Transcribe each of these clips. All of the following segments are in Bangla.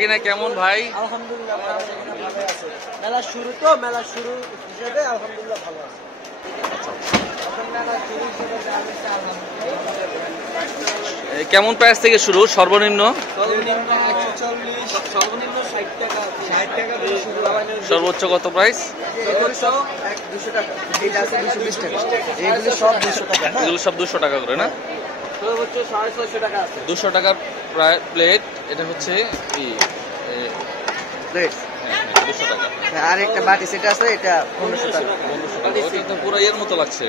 কিনা কেমন ভাই? আলহামদুলিল্লাহ ভালো আছে। মেলা শুরু তো, মেলা শুরু হিসেবে আলহামদুলিল্লাহ ভালো আছে। এখন মেলা শুরু হিসেবে কেমন প্রাইস থেকে শুরু? সর্বনিম্ন সর্বনিম্ন 140, সর্বনিম্ন 60 টাকা, 60 টাকা থেকে শুরু। সর্বোচ্চ কত প্রাইস? এগুলো সব 200 টাকা, এটা আছে 220 টাকা, এগুলো সব 200 টাকা। এগুলো সব 200 টাকা করে না? সর্বোচ্চ 650 টাকা আছে। 200 টাকার প্লেট। এটা হচ্ছে প্লেট। 200 টাকা। আর একটা বাটি সেট আছে, এটা 1500 টাকা। 1500 টাকা। ওটা তো পুরো এর মতো লাগছে।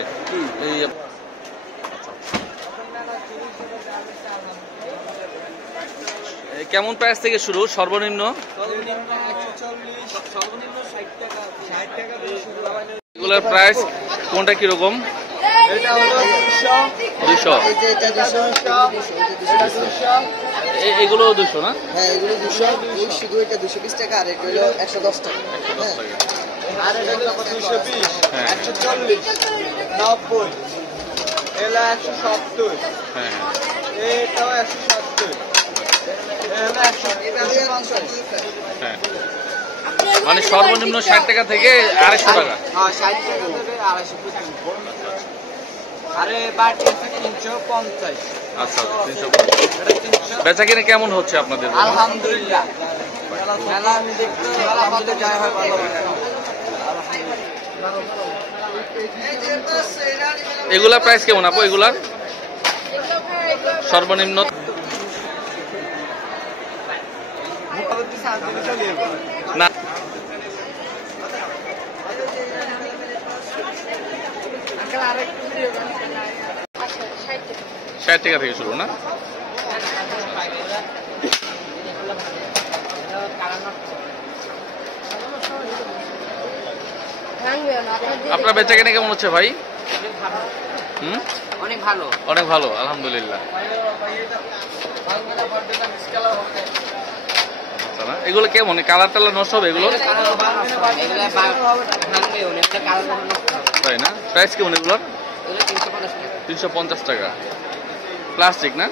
এই কেমন প্রাইস থেকে শুরু? সর্বনিম্ন সর্বনিম্ন 140, সর্বনিম্ন 60 টাকা, 60 টাকা থেকে শুরু। এগুলোর প্রাইস কোনটা কিরকম? এটা হলো 200। এই যে এটা 200, এগুলো 200 না? হ্যাঁ এগুলো 200, শুধু এটা 220 টাকা, আর এটা হলো 110 টাকা। 110 টাকা। আর এটা হলো 220, হ্যাঁ। 140, 90, এলা 170, হ্যাঁ। এটাও 170, এলা 150। হ্যাঁ। মানে সর্বনিম্ন 60 টাকা থেকে 250 টাকা। হ্যাঁ 60 টাকা থেকে 250 পর্যন্ত। আরে বাটি আছে 350। আচ্ছা 350। বেচা কিনে কেমন হচ্ছে আপনাদের? আলহামদুলিল্লাহ মেলা আমি দেখতে মেলা পাতে যাই হয় ভালো। এগুলা প্রাইস কেমন আপু? এগুলার সর্বনিম্ন না 60 টাকা থেকে শুরু না? আপনার বেচা কিনে কেমন হচ্ছে ভাই? অনেক ভালো, অনেক ভালো আলহামদুলিল্লাহ। আচ্ছা না, এগুলো কেমন কালার টালার নষ্ট হবে এগুলো? তাই না? প্রাইস কেমন এগুলোর? 350 টাকা। প্লাস্টিক না?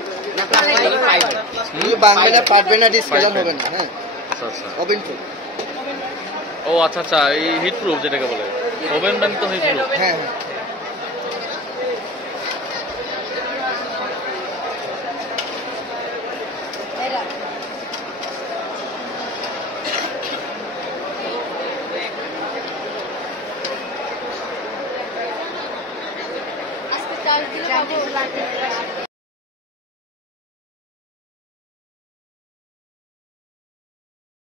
বাংলা পারবে না, ডিসকালার হবে না। হ্যাঁ আচ্ছা আচ্ছা। Oven proof. ও আচ্ছা আচ্ছা, এই হিট প্রুফ যেটাকে বলে। ওভেন বানি তো হিট প্রুফ। হ্যাঁ হ্যাঁ।